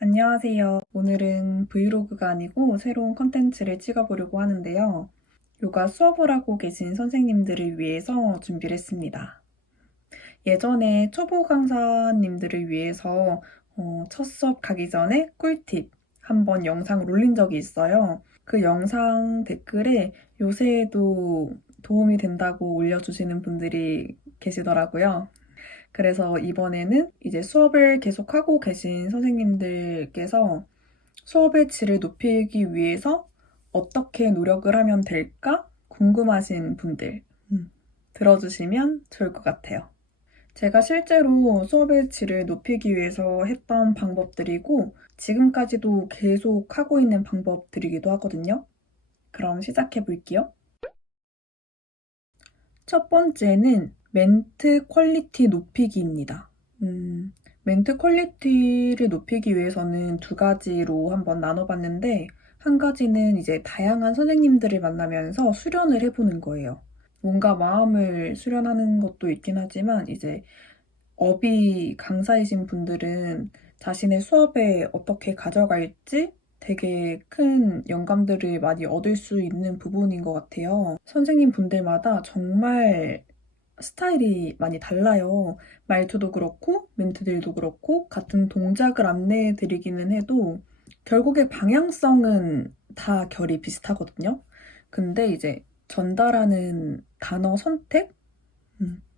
안녕하세요. 오늘은 브이로그가 아니고 새로운 컨텐츠를 찍어보려고 하는데요. 요가 수업을 하고 계신 선생님들을 위해서 준비를 했습니다. 예전에 초보 강사님들을 위해서 첫 수업 가기 전에 꿀팁 한번 영상을 올린 적이 있어요. 그 영상 댓글에 요새에도 도움이 된다고 올려주시는 분들이 계시더라고요. 그래서 이번에는 이제 수업을 계속하고 계신 선생님들께서 수업의 질을 높이기 위해서 어떻게 노력을 하면 될까 궁금하신 분들 들어주시면 좋을 것 같아요. 제가 실제로 수업의 질을 높이기 위해서 했던 방법들이고 지금까지도 계속 하고 있는 방법들이기도 하거든요. 그럼 시작해 볼게요. 첫 번째는 멘트 퀄리티 높이기입니다. 멘트 퀄리티를 높이기 위해서는 두 가지로 한번 나눠봤는데, 한 가지는 이제 다양한 선생님들을 만나면서 수련을 해보는 거예요. 뭔가 마음을 수련하는 것도 있긴 하지만, 이제 업이 강사이신 분들은 자신의 수업에 어떻게 가져갈지 되게 큰 영감들을 많이 얻을 수 있는 부분인 것 같아요. 선생님 분들마다 정말 스타일이 많이 달라요. 말투도 그렇고 멘트들도 그렇고 같은 동작을 안내해 드리기는 해도 결국에 방향성은 다 결이 비슷하거든요. 근데 이제 전달하는 단어 선택?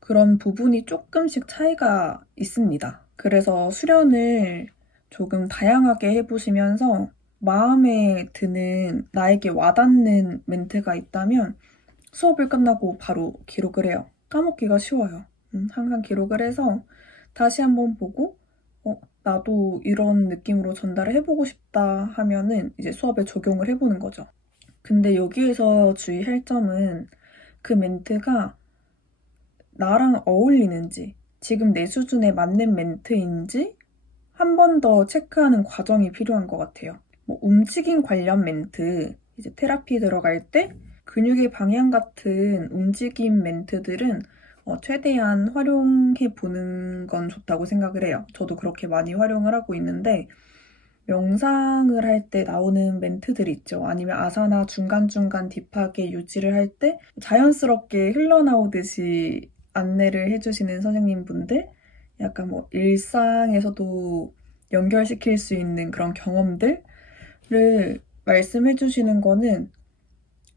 그런 부분이 조금씩 차이가 있습니다. 그래서 수련을 조금 다양하게 해보시면서 마음에 드는 나에게 와닿는 멘트가 있다면 수업을 끝나고 바로 기록을 해요. 까먹기가 쉬워요. 항상 기록을 해서 다시 한번 보고 나도 이런 느낌으로 전달을 해보고 싶다 하면은 이제 수업에 적용을 해보는 거죠. 근데 여기에서 주의할 점은 그 멘트가 나랑 어울리는지, 지금 내 수준에 맞는 멘트인지 한 번 더 체크하는 과정이 필요한 것 같아요. 뭐 움직임 관련 멘트, 이제 테라피 들어갈 때 근육의 방향 같은 움직임 멘트들은 최대한 활용해 보는 건 좋다고 생각을 해요. 저도 그렇게 많이 활용을 하고 있는데 명상을 할 때 나오는 멘트들 있죠. 아니면 아사나 중간중간 딥하게 유지를 할 때 자연스럽게 흘러나오듯이 안내를 해주시는 선생님분들, 약간 뭐 일상에서도 연결시킬 수 있는 그런 경험들을 말씀해 주시는 거는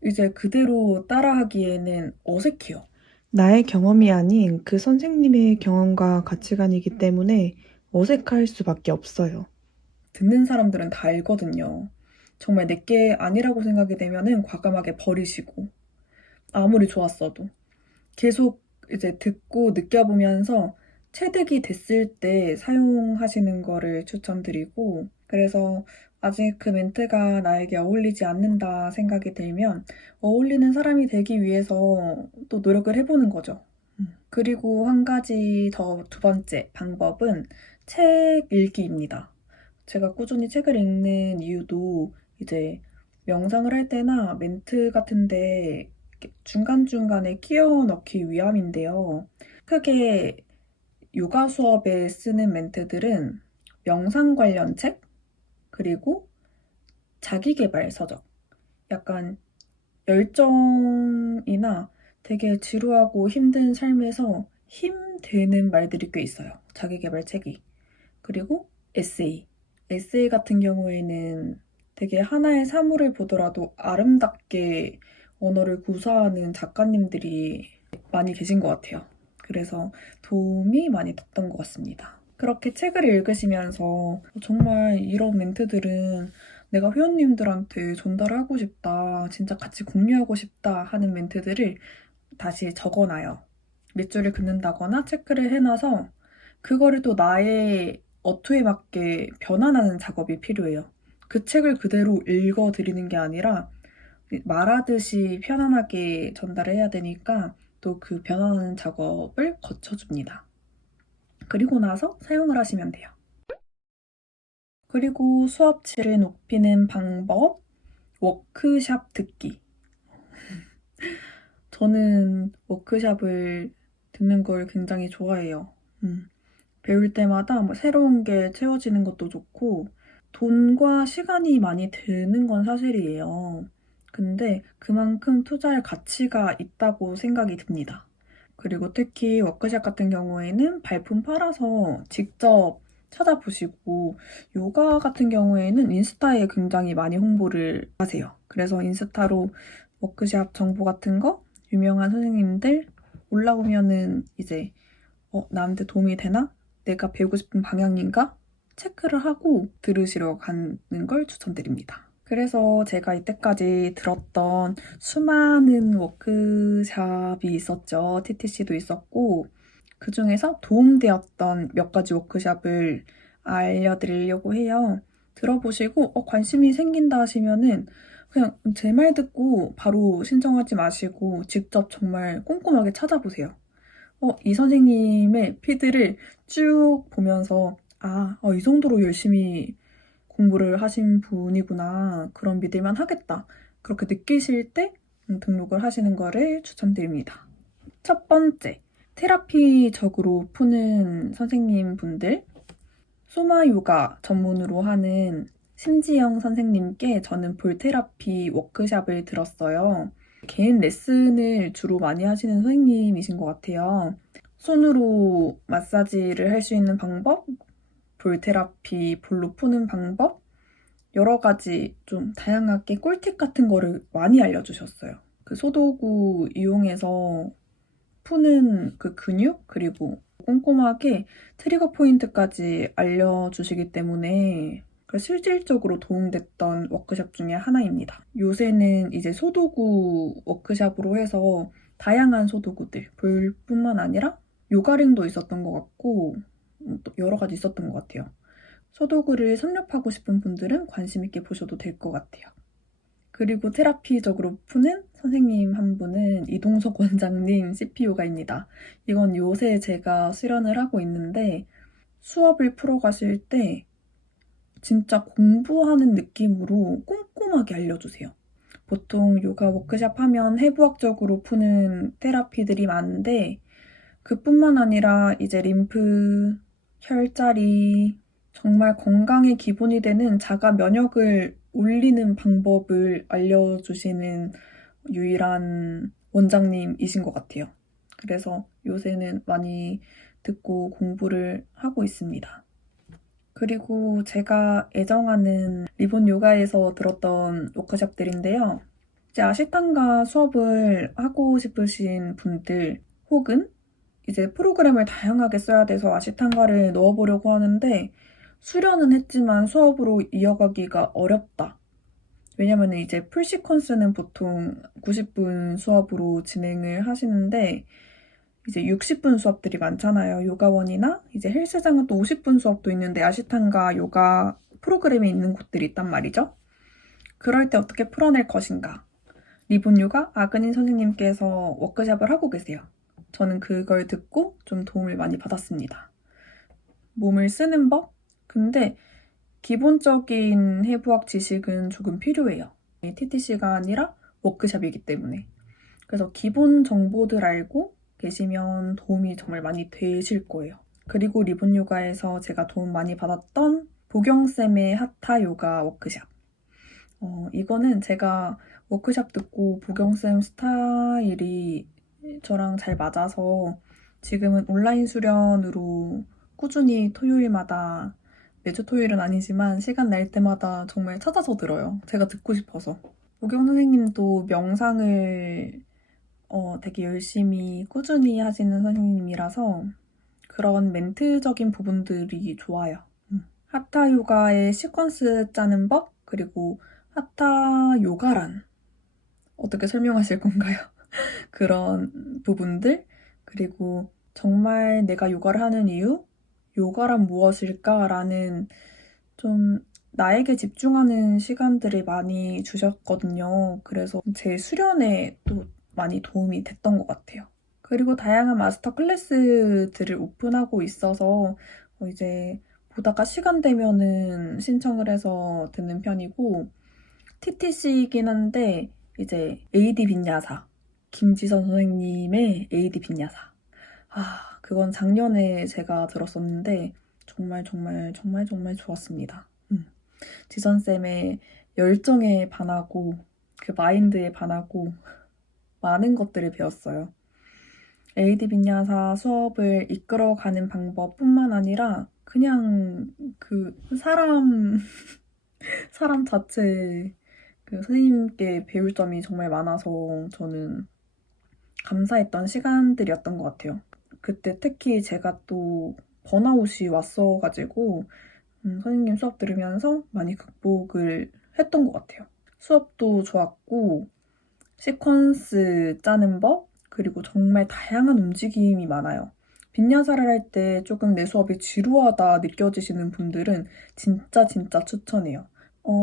이제 그대로 따라하기에는 어색해요. 나의 경험이 아닌 그 선생님의 경험과 가치관이기 때문에 어색할 수밖에 없어요. 듣는 사람들은 다 알거든요. 정말 내게 아니라고 생각이 되면은 과감하게 버리시고, 아무리 좋았어도. 계속 이제 듣고 느껴보면서 체득이 됐을 때 사용하시는 거를 추천드리고, 그래서 아직 그 멘트가 나에게 어울리지 않는다 생각이 들면 어울리는 사람이 되기 위해서 또 노력을 해보는 거죠. 그리고 한 가지 더 두 번째 방법은 책 읽기입니다. 제가 꾸준히 책을 읽는 이유도 이제 명상을 할 때나 멘트 같은데 중간중간에 끼워 넣기 위함인데요. 크게 요가 수업에 쓰는 멘트들은 명상 관련 책, 그리고 자기계발 서적, 약간 열정이나 되게 지루하고 힘든 삶에서 힘 되는 말들이 꽤 있어요. 자기계발 책이. 그리고 에세이. 에세이 같은 경우에는 되게 하나의 사물을 보더라도 아름답게 언어를 구사하는 작가님들이 많이 계신 것 같아요. 그래서 도움이 많이 됐던 것 같습니다. 그렇게 책을 읽으시면서 정말 이런 멘트들은 내가 회원님들한테 전달하고 싶다, 진짜 같이 공유하고 싶다 하는 멘트들을 다시 적어놔요. 밑줄을 긋는다거나 체크를 해놔서 그거를 또 나의 어투에 맞게 변환하는 작업이 필요해요. 그 책을 그대로 읽어드리는 게 아니라 말하듯이 편안하게 전달을 해야 되니까 또 그 변환하는 작업을 거쳐줍니다. 그리고 나서 사용을 하시면 돼요. 그리고 수업질을 높이는 방법, 워크샵 듣기. 저는 워크샵을 듣는 걸 굉장히 좋아해요. 배울 때마다 뭐 새로운 게 채워지는 것도 좋고 돈과 시간이 많이 드는 건 사실이에요. 근데 그만큼 투자할 가치가 있다고 생각이 듭니다. 그리고 특히 워크샵 같은 경우에는 발품 팔아서 직접 찾아보시고, 요가 같은 경우에는 인스타에 굉장히 많이 홍보를 하세요. 그래서 인스타로 워크샵 정보 같은 거, 유명한 선생님들 올라오면은 이제 나한테 도움이 되나? 내가 배우고 싶은 방향인가? 체크를 하고 들으시러 가는 걸 추천드립니다. 그래서 제가 이때까지 들었던 수많은 워크샵이 있었죠. TTC도 있었고, 그 중에서 도움되었던 몇 가지 워크샵을 알려드리려고 해요. 들어보시고 관심이 생긴다 하시면은 그냥 제 말 듣고 바로 신청하지 마시고 직접 정말 꼼꼼하게 찾아보세요. 이 선생님의 피드를 쭉 보면서 이 정도로 열심히 공부를 하신 분이구나. 그럼 믿을만 하겠다. 그렇게 느끼실 때 등록을 하시는 거를 추천드립니다. 첫 번째, 테라피적으로 푸는 선생님 분들. 소마 요가 전문으로 하는 심지영 선생님께 저는 볼 테라피 워크샵을 들었어요. 개인 레슨을 주로 많이 하시는 선생님이신 것 같아요. 손으로 마사지를 할 수 있는 방법, 볼 테라피 볼로 푸는 방법, 여러 가지 좀 다양하게 꿀팁 같은 거를 많이 알려주셨어요. 그 소도구 이용해서 푸는 그 근육, 그리고 꼼꼼하게 트리거 포인트까지 알려주시기 때문에 실질적으로 도움됐던 워크샵 중에 하나입니다. 요새는 이제 소도구 워크샵으로 해서 다양한 소도구들, 볼뿐만 아니라 요가링도 있었던 것 같고 또 여러 가지 있었던 것 같아요. 소도구를 섭렵하고 싶은 분들은 관심 있게 보셔도 될 것 같아요. 그리고 테라피적으로 푸는 선생님 한 분은 이동석 원장님 CP요가입니다. 이건 요새 제가 수련을 하고 있는데 수업을 풀어 가실 때 진짜 공부하는 느낌으로 꼼꼼하게 알려주세요. 보통 요가 워크샵 하면 해부학적으로 푸는 테라피들이 많은데 그뿐만 아니라 이제 림프, 혈자리, 정말 건강의 기본이 되는 자가 면역을 올리는 방법을 알려주시는 유일한 원장님이신 것 같아요. 그래서 요새는 많이 듣고 공부를 하고 있습니다. 그리고 제가 애정하는 리본 요가에서 들었던 워크숍들인데요. 이제 아시탄가 수업을 하고 싶으신 분들 혹은 이제 프로그램을 다양하게 써야 돼서 아시탄가를 넣어보려고 하는데 수련은 했지만 수업으로 이어가기가 어렵다. 왜냐면 이제 풀 시퀀스는 보통 90분 수업으로 진행을 하시는데 이제 60분 수업들이 많잖아요. 요가원이나 이제 헬스장은 또 50분 수업도 있는데 아시탄가 요가 프로그램이 있는 곳들이 있단 말이죠. 그럴 때 어떻게 풀어낼 것인가? 리본 요가 아그닌 선생님께서 워크숍을 하고 계세요. 저는 그걸 듣고 좀 도움을 많이 받았습니다. 몸을 쓰는 법? 근데 기본적인 해부학 지식은 조금 필요해요. TTC가 아니라 워크숍이기 때문에. 그래서 기본 정보들 알고 계시면 도움이 정말 많이 되실 거예요. 그리고 리본 요가에서 제가 도움 많이 받았던 보경쌤의 하타 요가 워크숍. 이거는 제가 워크숍 듣고 보경쌤 스타일이 저랑 잘 맞아서 지금은 온라인 수련으로 꾸준히 토요일마다 매주 토요일은 아니지만 시간 날 때마다 정말 찾아서 들어요. 제가 듣고 싶어서. 보경 선생님도 명상을 되게 열심히 꾸준히 하시는 선생님이라서 그런 멘트적인 부분들이 좋아요. 하타 요가의 시퀀스 짜는 법, 그리고 하타 요가란 어떻게 설명하실 건가요? 그런 부분들, 그리고 정말 내가 요가를 하는 이유? 요가란 무엇일까라는 좀 나에게 집중하는 시간들을 많이 주셨거든요. 그래서 제 수련에 또 많이 도움이 됐던 것 같아요. 그리고 다양한 마스터 클래스들을 오픈하고 있어서 이제 보다가 시간 되면은 신청을 해서 듣는 편이고 TTC이긴 한데 이제 AD 빈야사 김지선 선생님의 AD 빈야사 그건 작년에 제가 들었었는데 정말 좋았습니다. 지선쌤의 열정에 반하고 그 마인드에 반하고 많은 것들을 배웠어요. AD 빈야사 수업을 이끌어가는 방법뿐만 아니라 그냥 그 사람 자체 그 선생님께 배울 점이 정말 많아서 저는 감사했던 시간들이었던 것 같아요. 그때 특히 제가 또 번아웃이 왔어가지고 선생님 수업 들으면서 많이 극복을 했던 것 같아요. 수업도 좋았고 시퀀스 짜는 법 그리고 정말 다양한 움직임이 많아요. 빈야사를 할 때 조금 내 수업이 지루하다 느껴지시는 분들은 진짜 추천해요.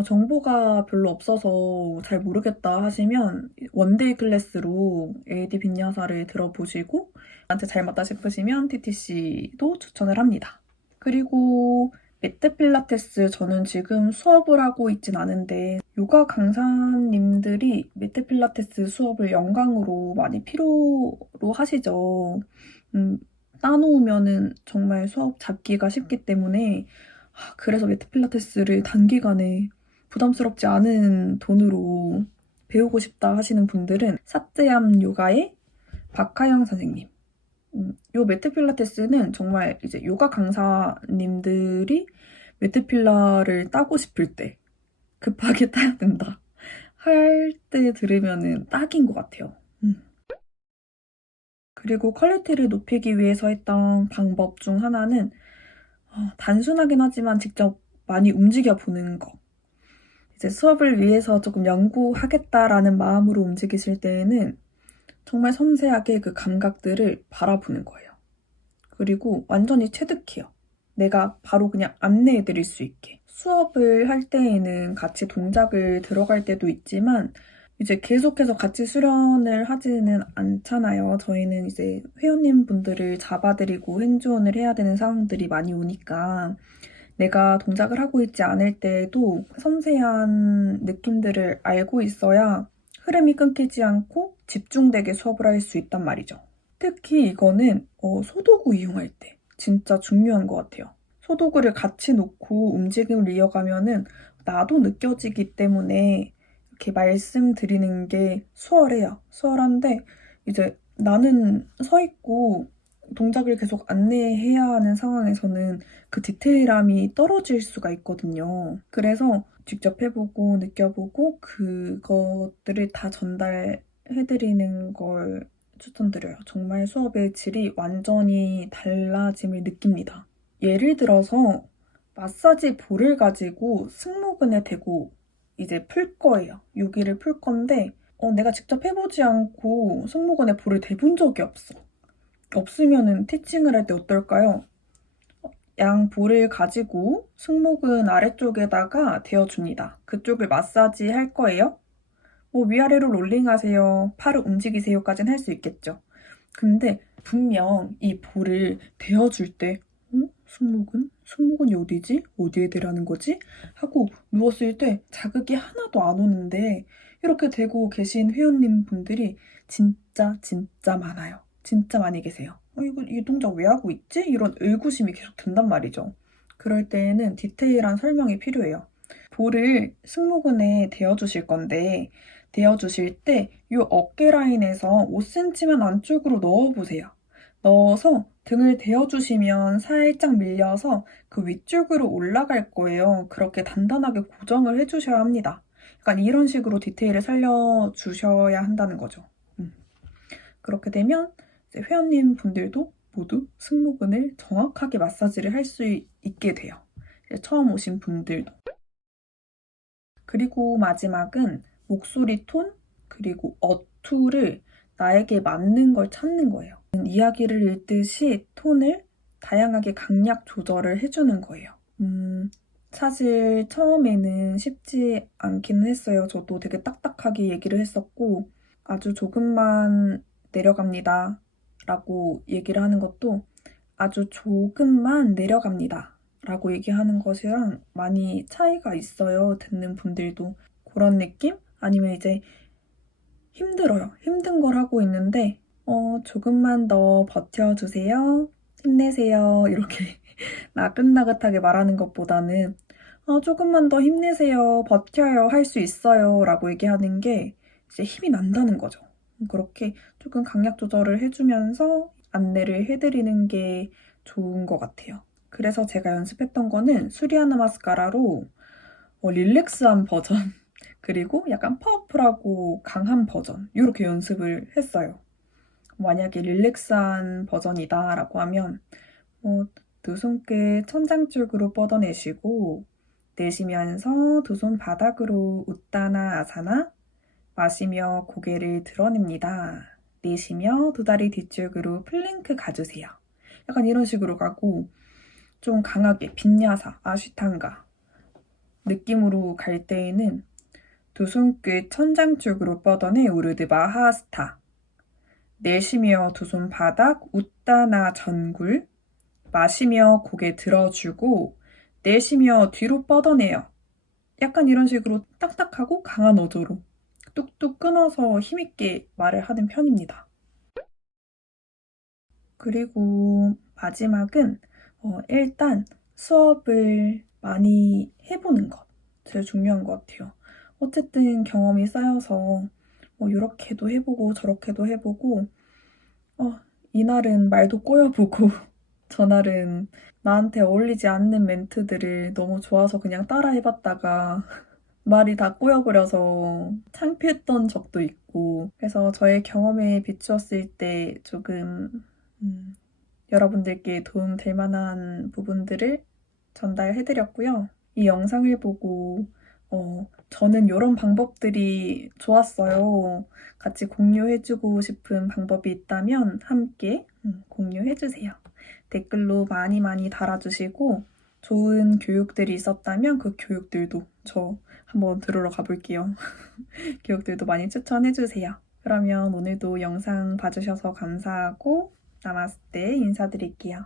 정보가 별로 없어서 잘 모르겠다 하시면 원데이 클래스로 AD 빈야사를 들어보시고 나한테 잘 맞다 싶으시면 TTC도 추천을 합니다. 그리고 매트 필라테스 저는 지금 수업을 하고 있진 않은데 요가 강사님들이 매트 필라테스 수업을 영광으로 많이 필요로 하시죠. 따놓으면은 정말 수업 잡기가 쉽기 때문에 그래서 매트 필라테스를 단기간에 부담스럽지 않은 돈으로 배우고 싶다 하시는 분들은 사트얌 요가의 박하영 선생님. 요 매트 필라테스는 정말 이제 요가 강사님들이 매트 필라를 따고 싶을 때 급하게 따야 된다 할 때 들으면은 딱인 것 같아요. 그리고 퀄리티를 높이기 위해서 했던 방법 중 하나는 단순하긴 하지만 직접 많이 움직여 보는 거. 이제 수업을 위해서 조금 연구하겠다라는 마음으로 움직이실 때에는 정말 섬세하게 그 감각들을 바라보는 거예요. 그리고 완전히 체득해요. 내가 바로 그냥 안내해 드릴 수 있게. 수업을 할 때에는 같이 동작을 들어갈 때도 있지만 이제 계속해서 같이 수련을 하지는 않잖아요. 저희는 이제 회원님 분들을 잡아드리고 핸즈온을 해야 되는 상황들이 많이 오니까 내가 동작을 하고 있지 않을 때에도 섬세한 느낌들을 알고 있어야 흐름이 끊기지 않고 집중되게 수업을 할 수 있단 말이죠. 특히 이거는 소도구 이용할 때 진짜 중요한 것 같아요. 소도구를 같이 놓고 움직임을 이어가면은 나도 느껴지기 때문에 이렇게 말씀드리는 게 수월해요. 수월한데 이제 나는 서 있고 동작을 계속 안내해야 하는 상황에서는 그 디테일함이 떨어질 수가 있거든요. 그래서 직접 해보고 느껴보고 그것들을 다 전달해드리는 걸 추천드려요. 정말 수업의 질이 완전히 달라짐을 느낍니다. 예를 들어서 마사지 볼을 가지고 승모근에 대고 이제 풀 거예요. 여기를 풀 건데 내가 직접 해보지 않고 승모근에 볼을 대본 적이 없어. 없으면은 티칭을 할 때 어떨까요? 양 볼을 가지고 승모근 아래쪽에다가 대어줍니다. 그쪽을 마사지 할 거예요. 위아래로 롤링하세요. 팔을 움직이세요까지는 할 수 있겠죠. 근데 분명 이 볼을 대어줄 때 승모근? 승모근이 어디지? 어디에 대라는 거지? 하고 누웠을 때 자극이 하나도 안 오는데 이렇게 대고 계신 회원님 분들이 진짜 많아요. 진짜 많이 계세요. 이 동작 왜 하고 있지? 이런 의구심이 계속 든단 말이죠. 그럴 때에는 디테일한 설명이 필요해요. 볼을 승모근에 대어주실 건데 대어주실 때 이 어깨 라인에서 5cm만 안쪽으로 넣어보세요. 넣어서 등을 대어주시면 살짝 밀려서 그 위쪽으로 올라갈 거예요. 그렇게 단단하게 고정을 해주셔야 합니다. 약간 이런 식으로 디테일을 살려주셔야 한다는 거죠. 그렇게 되면 이제 회원님 분들도 모두 승모근을 정확하게 마사지를 할 수 있게 돼요. 처음 오신 분들도. 그리고 마지막은 목소리 톤 그리고 어투를 나에게 맞는 걸 찾는 거예요. 이야기를 읽듯이 톤을 다양하게 강약 조절을 해주는 거예요. 사실 처음에는 쉽지 않기는 했어요. 저도 되게 딱딱하게 얘기를 했었고 아주 조금만 내려갑니다 라고 얘기를 하는 것도 아주 조금만 내려갑니다 라고 얘기하는 것이랑 많이 차이가 있어요. 듣는 분들도 그런 느낌? 아니면 이제 힘들어요. 힘든 걸 하고 있는데 조금만 더 버텨주세요. 힘내세요. 이렇게 나긋나긋하게 말하는 것보다는 조금만 더 힘내세요. 버텨요. 할 수 있어요. 라고 얘기하는 게 이제 힘이 난다는 거죠. 그렇게 조금 강약 조절을 해주면서 안내를 해드리는 게 좋은 것 같아요. 그래서 제가 연습했던 거는 수리하나 마스카라로 릴렉스한 버전 그리고 약간 파워풀하고 강한 버전 이렇게 연습을 했어요. 만약에 릴렉스한 버전이다 라고 하면 두 손끝 천장쪽으로 뻗어내시고 내쉬면서 두 손 바닥으로 웃다나 아사나 마시며 고개를 드러냅니다. 내쉬며 두 다리 뒤쪽으로 플랭크 가주세요. 약간 이런 식으로 가고 좀 강하게 빈야사, 아쉬탄가 느낌으로 갈 때에는 두 손끝 천장 쪽으로 뻗어내 우르드 마하스타 내쉬며 두 손 바닥 웃다나 전굴 마시며 고개 들어주고 내쉬며 뒤로 뻗어내요. 약간 이런 식으로 딱딱하고 강한 어조로 뚝뚝 끊어서 힘있게 말을 하는 편입니다. 그리고 마지막은 일단 수업을 많이 해보는 것 제일 중요한 것 같아요. 어쨌든 경험이 쌓여서 이렇게도 해보고 저렇게도 해보고 이날은 말도 꼬여보고 저날은 나한테 어울리지 않는 멘트들을 너무 좋아서 그냥 따라해봤다가 말이 다 꼬여버려서 창피했던 적도 있고 그래서 저의 경험에 비추었을 때 조금 여러분들께 도움 될 만한 부분들을 전달해드렸고요. 이 영상을 보고 저는 이런 방법들이 좋았어요. 같이 공유해주고 싶은 방법이 있다면 함께 공유해주세요. 댓글로 많이 많이 달아주시고 좋은 교육들이 있었다면 그 교육들도 저 한번 들으러 가볼게요. 교육들도 많이 추천해주세요. 그러면 오늘도 영상 봐주셔서 감사하고 나마스테 인사드릴게요.